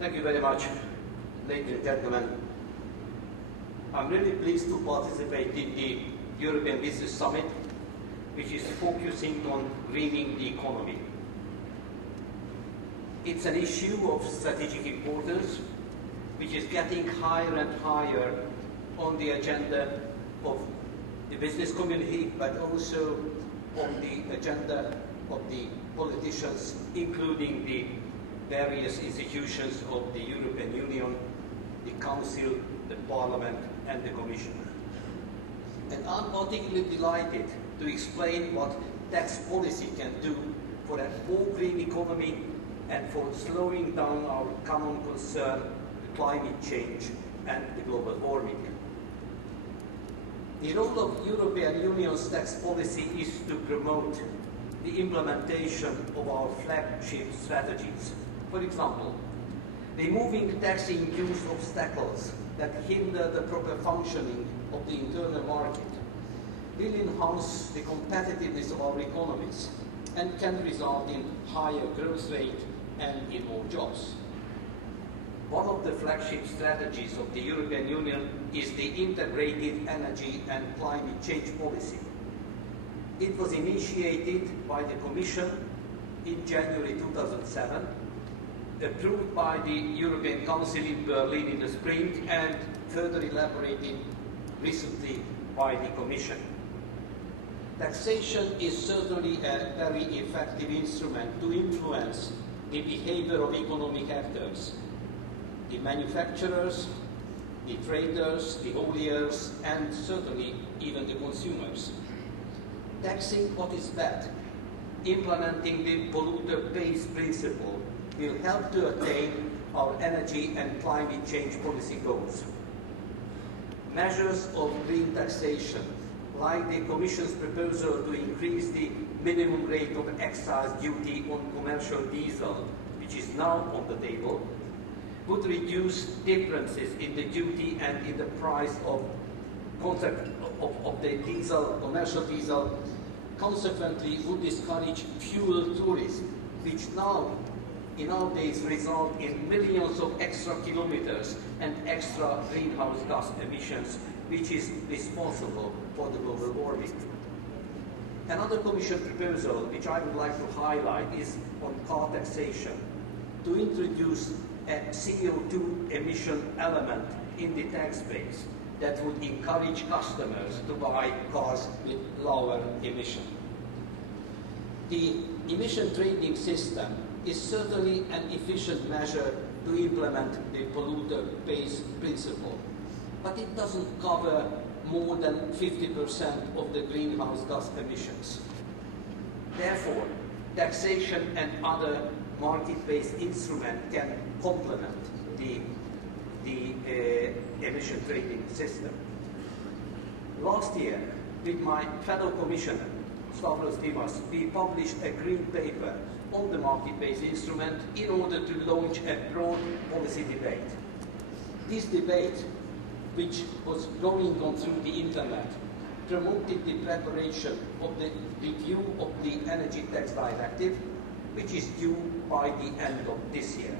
Thank you very much, ladies and gentlemen. I'm really pleased to participate in the European Business Summit, which is focusing on greening the economy. It's an issue of strategic importance, which is getting higher and higher on the agenda of the business community, but also on the agenda of the politicians, including the various institutions of the European Union, the Council, the Parliament, and the Commission. And I'm particularly delighted to explain what tax policy can do for a more green economy and for slowing down our common concern, climate change and the global warming. The role of European Union's tax policy is to promote the implementation of our flagship strategies. For example, removing tax-induced obstacles that hinder the proper functioning of the internal market will enhance the competitiveness of our economies and can result in higher growth rate and in more jobs. One of the flagship strategies of the European Union is the integrated energy and climate change policy. It was initiated by the Commission in January 2007, approved by the European Council in Berlin in the spring, and further elaborated recently by the Commission. Taxation is certainly a very effective instrument to influence the behavior of economic actors, the manufacturers, the traders, the hauliers, and certainly even the consumers. Taxing what is bad, implementing the polluter pays principle will help to attain our energy and climate change policy goals. Measures of green taxation, like the Commission's proposal to increase the minimum rate of excise duty on commercial diesel, which is now on the table, would reduce differences in the duty and in the price of the diesel, commercial diesel, consequently would discourage fuel tourism, which now, in our days, result in millions of extra kilometers and extra greenhouse gas emissions, which is responsible for the global warming. Another Commission proposal, which I would like to highlight, is on car taxation, to introduce a CO2 emission element in the tax base that would encourage customers to buy cars with lower emission. The emission trading system is certainly an efficient measure to implement the polluter pays principle, but it doesn't cover more than 50% of the greenhouse gas emissions. Therefore, taxation and other market-based instruments can complement the emission trading system. Last year, with my fellow commissioner, we published a green paper on the market-based instrument in order to launch a broad policy debate. This debate, which was going on through the internet, promoted the preparation of the review of the Energy Tax Directive, which is due by the end of this year.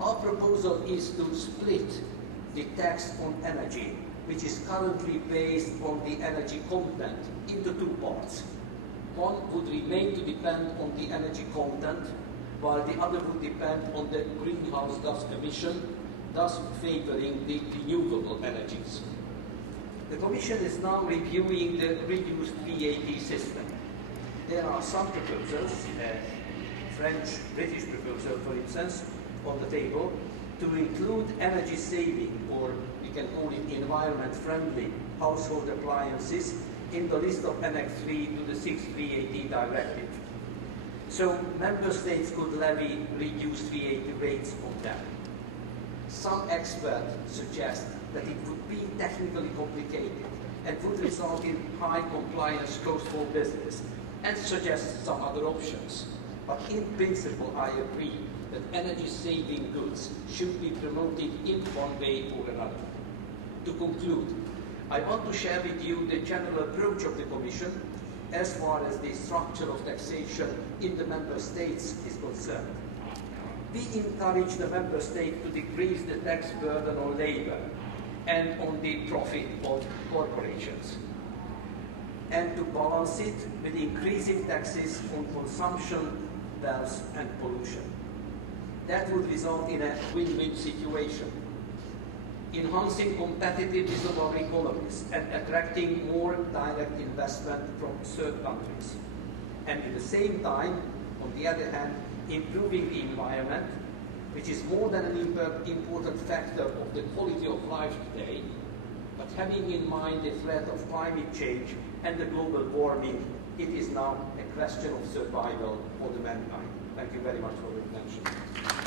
Our proposal is to split the tax on energy, which is currently based on the energy content, into two parts. One would remain to depend on the energy content, while the other would depend on the greenhouse gas emission, thus favoring the renewable energies. The Commission is now reviewing the reduced VAT system. There are some proposals, French-British proposal, for instance, on the table, to include energy saving, or we can call it environment-friendly household appliances, in the list of Annex 3 to the 6th VAT Directive. So member states could levy reduced VAT rates on them. Some experts suggest that it would be technically complicated and would result in high compliance costs for business, and suggest some other options. But in principle, I agree that energy-saving goods should be promoted in one way or another. To conclude, I want to share with you the general approach of the Commission as far as the structure of taxation in the member states is concerned. We encourage the member state to decrease the tax burden on labor and on the profit of corporations, and to balance it with increasing taxes on consumption, wealth and pollution. That would result in a win-win situation, enhancing competitiveness of our economies and attracting more direct investment from third countries. And at the same time, on the other hand, improving the environment, which is more than an important factor of the quality of life today, but having in mind the threat of climate change and the global warming, it is now a question of survival for the mankind. Thank you very much for your attention.